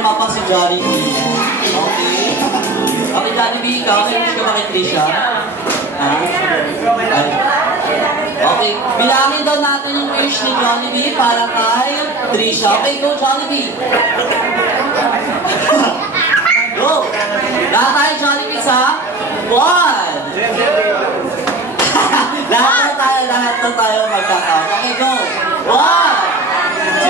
mapa si Jollibee. Okay. Okay, Jollibee, ikaw, may wish ka ba kay Trisha? Ha? Okay, bilangin daw natin yung wish ni Jollibee para kay Trisha. Okay, go Jollibee! Go! Lahat tayo Jollibee sa 1! lahat na tayo magkakaw. Okay, go! 1,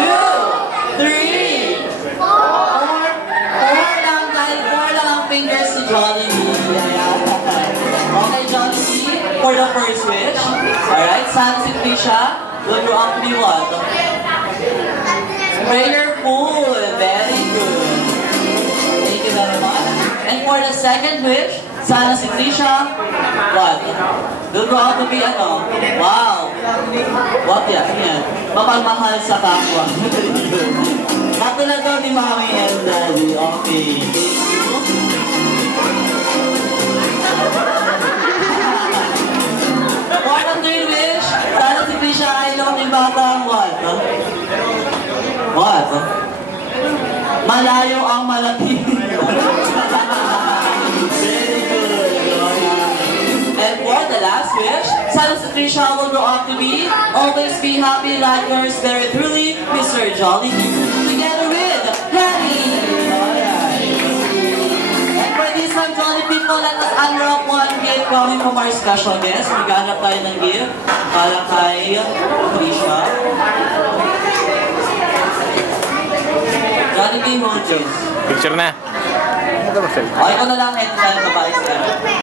2, 3, 4 lang tayo. 4 lang ang fingers si Jollibee. Okay, Jollibee, for the first wish. Alright, San si Trisha will grow up to be what? Prayerful. Very good. Thank you very much. And for the second wish, sana si Trisha, what? Will grow up to be ano? Wow! What yan? Yan. Mapagmahal sa kapwa. Katulad daw ni Mami and Daddy. Okay. For the third wish, sana si Trisha ay luming batang what? What? Malayo ang malapit. Very good. And for the last wish, sana si Trisha will grow up to be, always be happy like yours very truly, Mr. Jollibee. Together with Henny. And for this time, Jollibee po, let us unwrap one gift coming from our special guest. Maghanap tayo ng gift para kay Trisha. Jollibee, hold yours. Picture na. Okay ko na lang, and then babae sila.